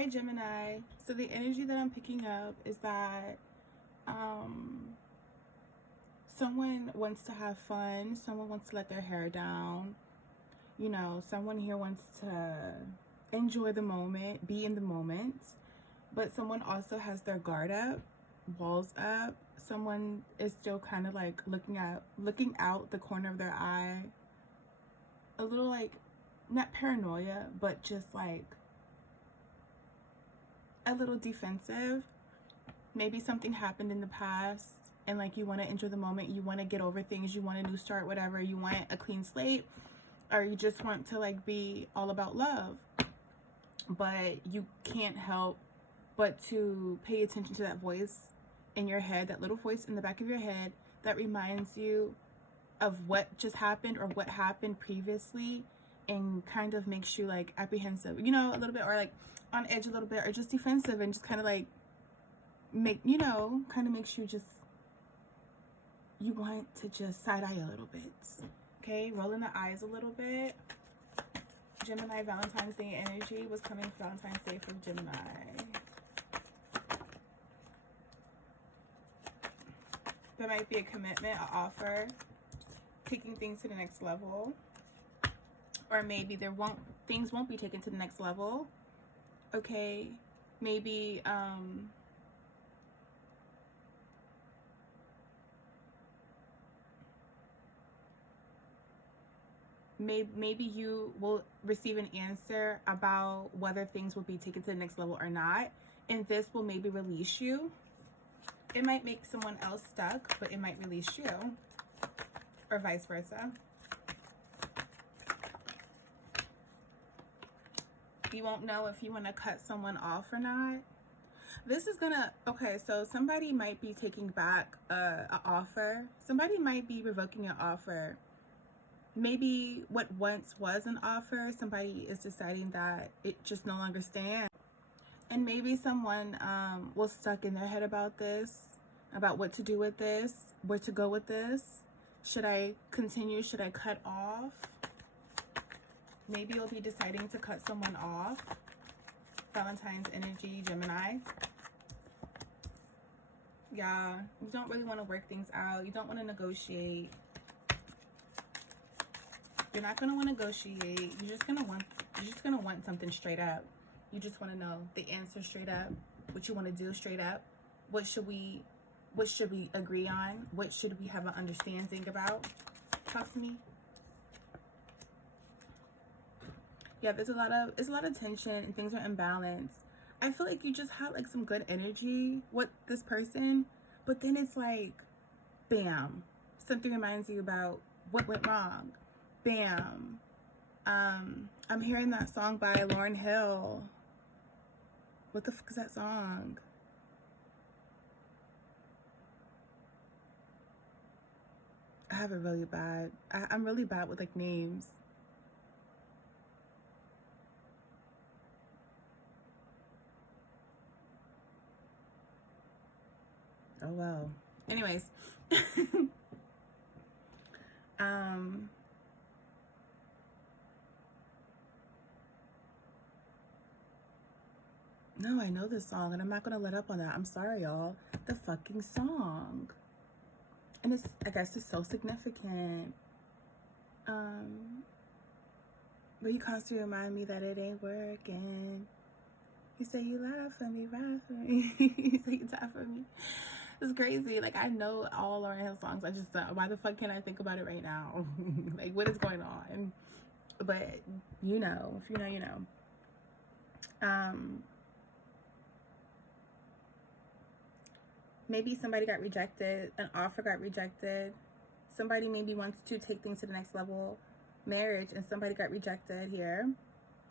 Hi Gemini. So the energy that I'm picking up is that someone wants to have fun, someone wants to let their hair down, you know, someone here wants to enjoy the moment, be in the moment, but someone also has their guard up, walls up. Someone is still kind of like looking out the corner of their eye, a little like, not paranoia, but just like a little defensive. Maybe something happened in the past and like you want to enjoy the moment, you want to get over things, you want a new start, whatever, you want a clean slate, or you just want to like be all about love, but you can't help but to pay attention to that voice in your head, that little voice in the back of your head that reminds you of what just happened or what happened previously, and kind of makes you like apprehensive, you know, a little bit, or like on edge a little bit, or just defensive, and just kind of like make, you know, kind of makes you just, you want to just side eye a little bit. Okay, rolling the eyes a little bit. Gemini, Valentine's Day energy was coming for Valentine's Day for Gemini. There might be a commitment, an offer, taking things to the next level. Or maybe things won't be taken to the next level. Okay, maybe maybe you will receive an answer about whether things will be taken to the next level or not, and this will maybe release you. It might make someone else stuck, but it might release you, or vice versa. You won't know if you want to cut someone off or not. This is gonna, okay, so somebody might be taking back an offer. Somebody might be revoking an offer. Maybe what once was an offer, somebody is deciding that it just no longer stands. And maybe someone was stuck in their head about this, about what to do with this, where to go with this. Should I continue? Should I cut off? Maybe you'll be deciding to cut someone off. Valentine's energy, Gemini. Yeah, you don't really want to work things out. You don't want to negotiate. You're not going to want to negotiate. You're just going to want something straight up. You just want to know the answer straight up. What you want to do straight up. What should we agree on? What should we have an understanding about? Talk to me. Yeah, it's a lot of tension and things are imbalanced. I feel like you just had like some good energy with this person, but then it's like, bam, something reminds you about what went wrong. Bam. I'm hearing that song by Lauryn Hill. What the fuck is that song? I have it really bad. I'm really bad with like names. Oh well. Anyways. No, I know this song and I'm not gonna let up on that. I'm sorry, y'all. The fucking song. And it's, I guess it's so significant. But you constantly remind me that it ain't working. You say you lie for me, ride for me. You say you die for me. It's crazy. Like, I know all Lauryn Hill songs. I just, why the fuck can't I think about it right now? Like, what is going on? But, you know, if you know, you know. Maybe somebody got rejected. An offer got rejected. Somebody maybe wants to take things to the next level. Marriage, and somebody got rejected here.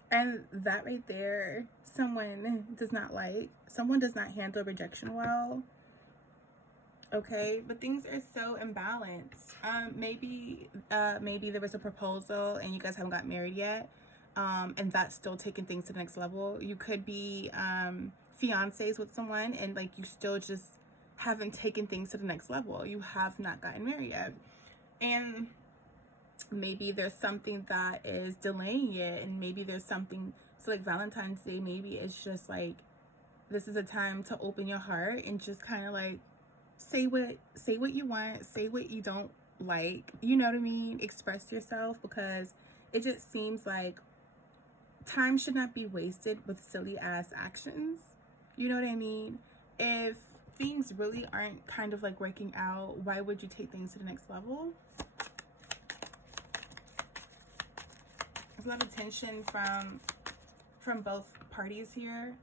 And that right there, someone does not like. Someone does not handle rejection well. Okay, but things are so imbalanced. Maybe there was a proposal and you guys haven't got married yet, and that's still taking things to the next level. You could be fiancés with someone and like you still just haven't taken things to the next level. You have not gotten married yet, and maybe there's something that is delaying it, and maybe there's something So like Valentine's Day, maybe it's just like, this is a time to open your heart and just kind of like say what you want, say what you don't like, you know what I mean? Express yourself, because it just seems like time should not be wasted with silly ass actions. You know what I mean? If things really aren't kind of like working out, why would you take things to the next level? There's a lot of tension from both parties here.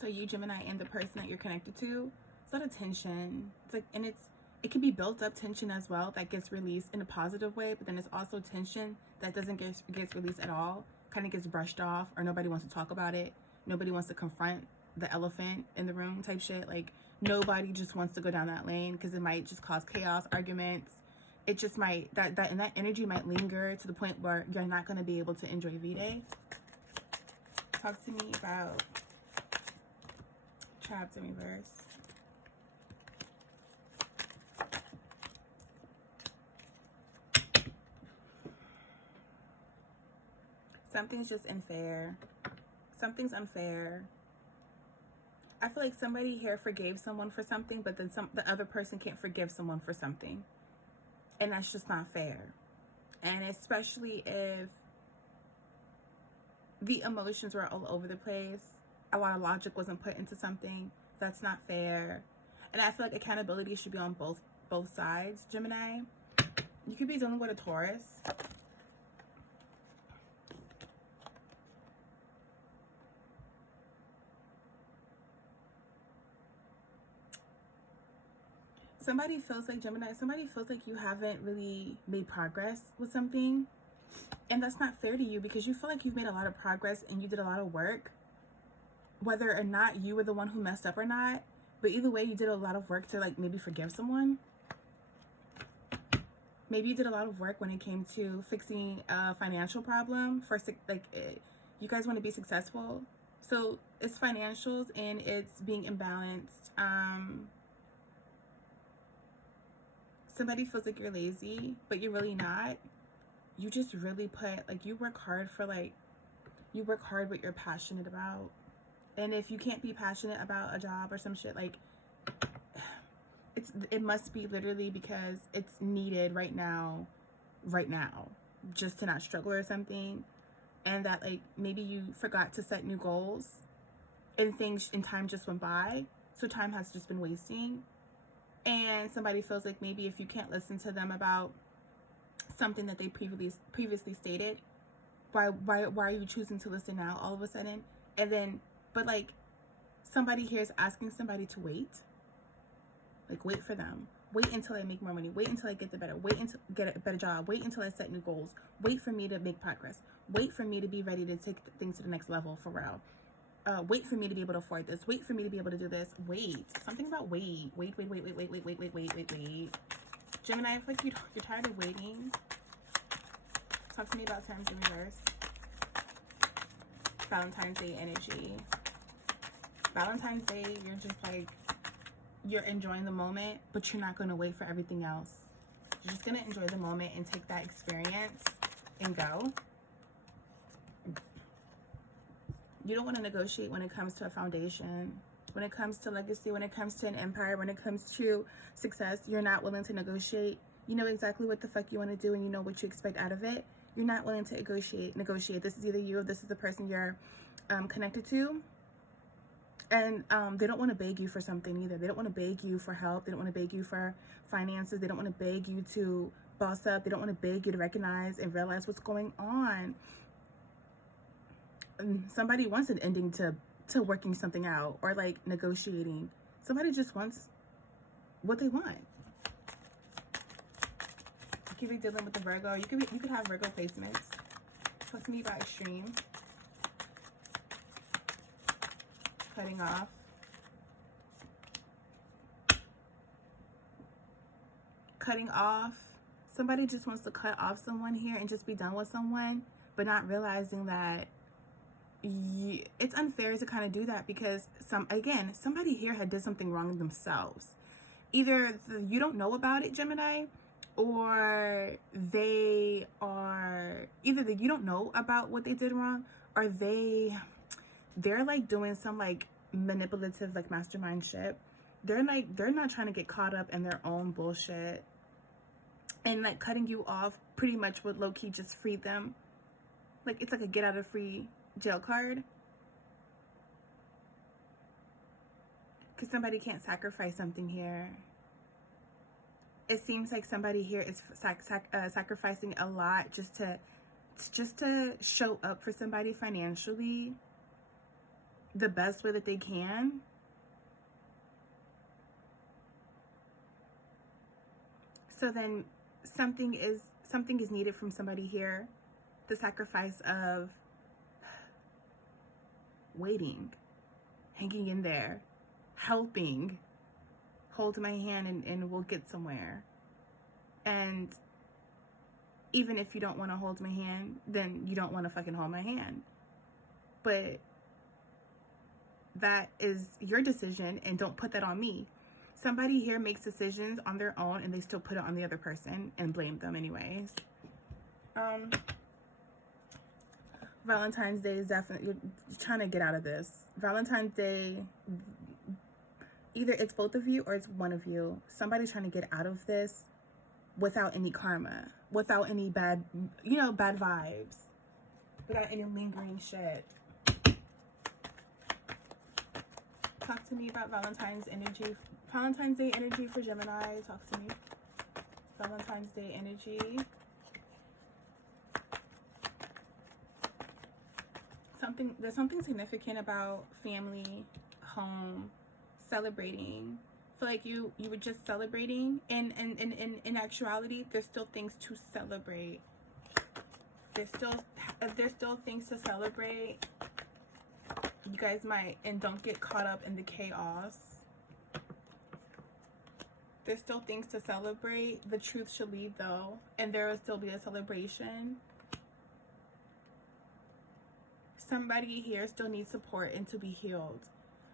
So you, Gemini, and the person that you're connected to, it's a lot of tension. It's like, and it can be built up tension as well that gets released in a positive way, but then it's also tension that doesn't get released at all, kind of gets brushed off, or nobody wants to talk about it. Nobody wants to confront the elephant in the room type shit. Like, nobody just wants to go down that lane because it might just cause chaos, arguments. It just might, and that energy might linger to the point where you're not going to be able to enjoy V-Day. Talk to me about traps in reverse. Something's just unfair. Something's unfair. I feel like somebody here forgave someone for something, but then the other person can't forgive someone for something. And that's just not fair. And especially if the emotions were all over the place, a lot of logic wasn't put into something, that's not fair. And I feel like accountability should be on both sides, Gemini. You could be dealing with a Taurus. Somebody feels like, Gemini, somebody feels like you haven't really made progress with something. And that's not fair to you, because you feel like you've made a lot of progress and you did a lot of work. Whether or not you were the one who messed up or not. But either way, you did a lot of work to like maybe forgive someone. Maybe you did a lot of work when it came to fixing a financial problem. You guys want to be successful. So it's financials and it's being imbalanced. Somebody feels like you're lazy, but you're really not. You just really put, like, you work hard what you're passionate about. And if you can't be passionate about a job or some shit, like, it must be literally because it's needed right now, just to not struggle or something. And that, like, maybe you forgot to set new goals and time just went by. So time has just been wasting. And somebody feels like maybe if you can't listen to them about something that they previously stated, why are you choosing to listen now all of a sudden? And then, but like, somebody here is asking somebody to wait. Like, wait for them. Wait until I make more money. Wait until I get wait until get a better job. Wait until I set new goals. Wait for me to make progress. Wait for me to be ready to take things to the next level for real. Wait for me to be able to afford this. Wait for me to be able to do this. Wait. Something about wait. Wait. Gemini, I feel like you're tired of waiting. Talk to me about times in reverse. Valentine's Day energy. Valentine's Day, you're just like, you're enjoying the moment, but you're not going to wait for everything else. You're just going to enjoy the moment and take that experience and go. You don't want to negotiate when it comes to a foundation, when it comes to legacy, when it comes to an empire, when it comes to success. You're not willing to negotiate. You know exactly what the fuck you want to do and you know what you expect out of it. You're not willing to negotiate. This is either you or this is the person you're connected to. And they don't want to beg you for something either. They don't want to beg you for help. They don't want to beg you for finances. They don't want to beg you to boss up. They don't want to beg you to recognize and realize what's going on. Somebody wants an ending to working something out or like negotiating. Somebody just wants what they want. You could be dealing with the Virgo. You could have Virgo placements. Talk to me about extreme. Cutting off. Cutting off. Somebody just wants to cut off someone here and just be done with someone, but not realizing that it's unfair to kind of do that because somebody here had did something wrong themselves. Either you don't know about it, Gemini, or you don't know about what they did wrong, Are they're like doing some like manipulative like mastermind shit. They're not trying to get caught up in their own bullshit, and like cutting you off pretty much would low-key just free them. Like it's like a get out of free jail card, because somebody can't sacrifice something here. It seems like somebody here is sacrificing a lot just to show up for somebody financially the best way that they can. So then something is needed from somebody here. The sacrifice of waiting, hanging in there, helping, hold my hand and we'll get somewhere. And even if you don't want to hold my hand, then you don't want to fucking hold my hand. But that is your decision, and don't put that on me. Somebody here makes decisions on their own and they still put it on the other person and blame them anyways. Valentine's Day is definitely, you're trying to get out of this. Valentine's Day, either it's both of you or it's one of you. Somebody's trying to get out of this without any karma, without any bad, bad vibes, without any lingering shit. Talk to me about Valentine's energy. Valentine's Day energy for Gemini. Talk to me. Valentine's Day energy. There's something significant about family, home, celebrating. I feel like you were just celebrating, and in actuality there's still things to celebrate. There's still things to celebrate. You guys might, and don't get caught up in the chaos. There's still things to celebrate. The truth should lead though, and there will still be a celebration. Somebody here still needs support and to be healed.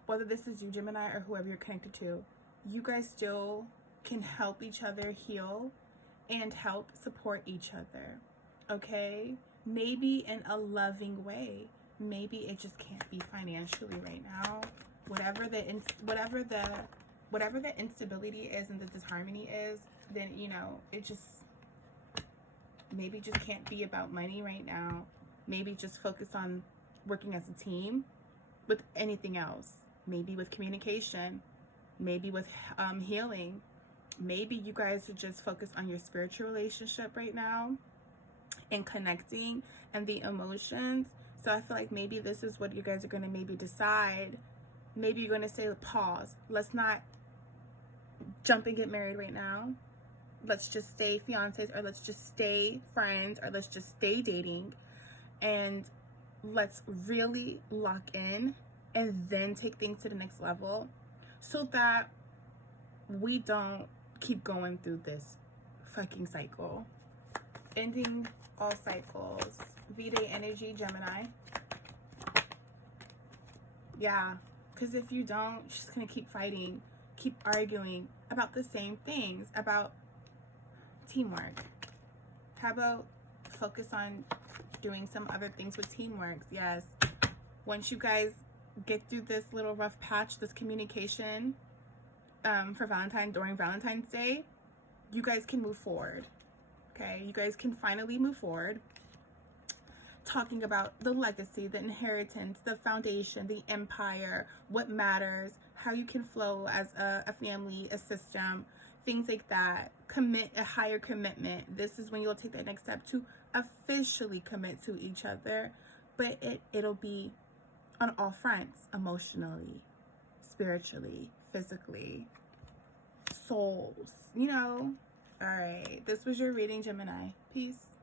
Whether this is you, Gemini, or whoever you're connected to, you guys still can help each other heal and help support each other. Okay? Maybe in a loving way. Maybe it just can't be financially right now. Whatever the instability is and the disharmony is, then it just maybe just can't be about money right now. Maybe just focus on working as a team with anything else. Maybe with communication, maybe with healing. Maybe you guys are just focused on your spiritual relationship right now and connecting and the emotions. So I feel like maybe this is what you guys are going to maybe decide. Maybe you're going to say, pause. Let's not jump and get married right now. Let's just stay fiancés, or let's just stay friends, or let's just stay dating. And let's really lock in and then take things to the next level, so that we don't keep going through this fucking cycle. Ending all cycles. V-Day energy, Gemini. Yeah, because if you don't, you're just gonna keep fighting, keep arguing about the same things, about teamwork. How about focus on doing some other things with teamwork? Yes. Once you guys get through this little rough patch, this communication during Valentine's Day, you guys can move forward. Okay, you guys can finally move forward, talking about the legacy, the inheritance, the foundation, the empire, what matters, how you can flow as a family, a system, things like that. Commit a higher commitment. This is when you'll take that next step to officially commit to each other, but it'll be on all fronts: emotionally, spiritually, physically, souls, All right, this was your reading, Gemini. Peace.